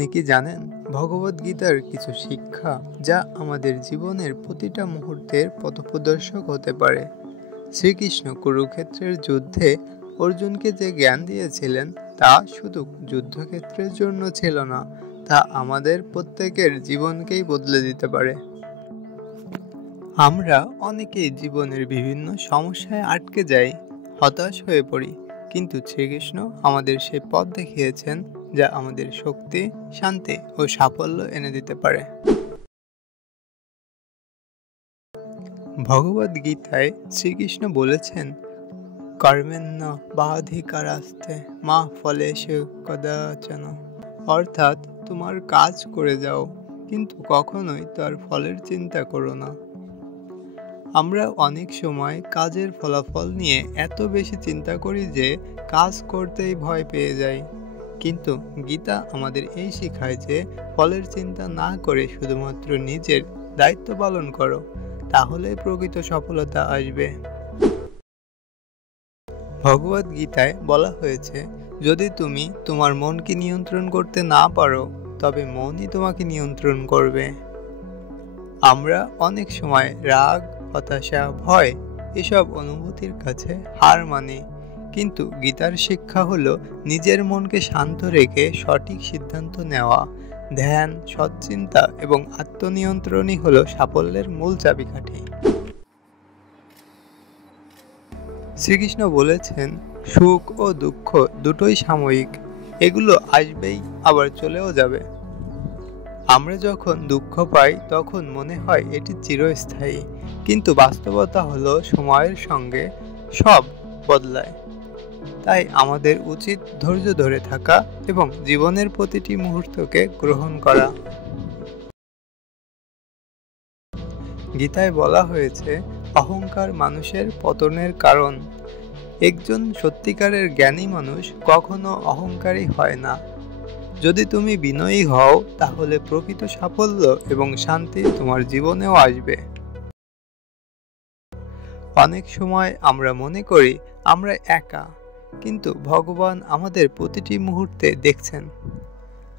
আপনি কি জানেন ভগবদ্গীতার কিছু শিক্ষা যা আমাদের জীবনের প্রতিটা মুহূর্তের পথপ্রদর্শক হতে পারে। শ্রীকৃষ্ণ কুরুক্ষেত্রের যুদ্ধে অর্জুনকে যে জ্ঞান দিয়েছিলেন তা শুধু যুদ্ধক্ষেত্রের জন্য ছিল না, তা আমাদের প্রত্যেকের জীবনকেই বদলে দিতে পারে। আমরা অনেকেই জীবনের বিভিন্ন সমস্যায় আটকে যাই, হতাশ হয়ে পড়ি, কিন্তু শ্রীকৃষ্ণ আমাদের সেই পথ দেখিয়েছেন যা আমাদের শক্তি, শান্তি ও সাফল্য এনে দিতে পারে। ভগবদ্গীতায় শ্রীকৃষ্ণ বলেছেন, কর্মেণ্য বাধিকারাস্তে মা ফলেষু কদাচন, অর্থাৎ তোমার কাজ করে যাও, কিন্তু কখনোই তার ফলের চিন্তা করো না। আমরা অনেক সময় কাজের ফলাফল নিয়ে এত বেশি চিন্তা করি যে কাজ করতেই ভয় পেয়ে যাই, কিন্তু গীতা আমাদের এই শেখায় যে ফলের চিন্তা না করে শুধুমাত্র নিজের দায়িত্ব পালন করো, তাহলে প্রকৃত সফলতা আসবে। ভগবদ্গীতায় বলা হয়েছে, যদি তুমি তোমার মনকে নিয়ন্ত্রণ করতে না পারো তবে মনই তোমাকে নিয়ন্ত্রণ করবে। আমরা অনেক সময় রাগ, হতাশা, ভয় এসব অনুভূতির কাছে হার মানি, কিন্তু গীতার শিক্ষা হলো নিজের মনকে শান্ত রেখে সঠিক সিদ্ধান্ত নেওয়া। ধ্যান, সৎচিন্তা এবং আত্মনিয়ন্ত্রণই হলো সাফল্যের মূল চাবিকাঠি। শ্রীকৃষ্ণ বলেছেন, সুখ ও দুঃখ দুটোই সাময়িক, এগুলো আসবেই আবার চলেও যাবে। আমরা যখন দুঃখ পাই তখন মনে হয় এটি চিরস্থায়ী, কিন্তু বাস্তবতা হলো সময়ের সঙ্গে সব বদলায়। তাই আমাদের উচিত ধৈর্য ধরে থাকা এবং জীবনের প্রতিটি মুহূর্তকে গ্রহণ করা। গীতায় বলা হয়েছে, অহংকার মানুষের পতনের কারণ। একজন সত্যিকারের জ্ঞানী মানুষ কখনো অহংকারী হয় না। যদি তুমি বিনয়ী হও তাহলে প্রকৃত সাফল্য এবং শান্তি তোমার জীবনেও আসবে। অনেক সময় আমরা মনে করি আমরা একা, কিন্তু ভগবান আমাদের প্রতিটি মুহূর্তে দেখছেন,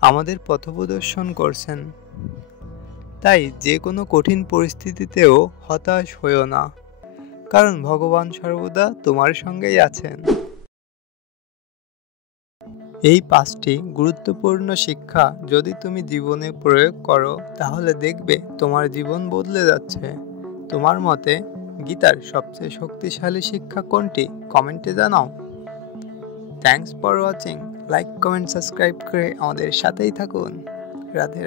আমাদের পথপ্রদর্শন করছেন। তাই যে কোনো কঠিন পরিস্থিতিতেও হতাশ হইও না, কারণ ভগবান সর্বদা তোমার সঙ্গেই আছেন। এই 5টি গুরুত্বপূর্ণ শিক্ষা যদি তুমি জীবনে প্রয়োগ করো তাহলে দেখবে তোমার জীবন বদলে যাচ্ছে। তোমার মতে গীতার সবচেয়ে শক্তিশালী শিক্ষা কোনটি? কমেন্টে জানাও। Thanks for watching. Like, comment, subscribe করে আমাদের সাথেই থাকুন। রাধে।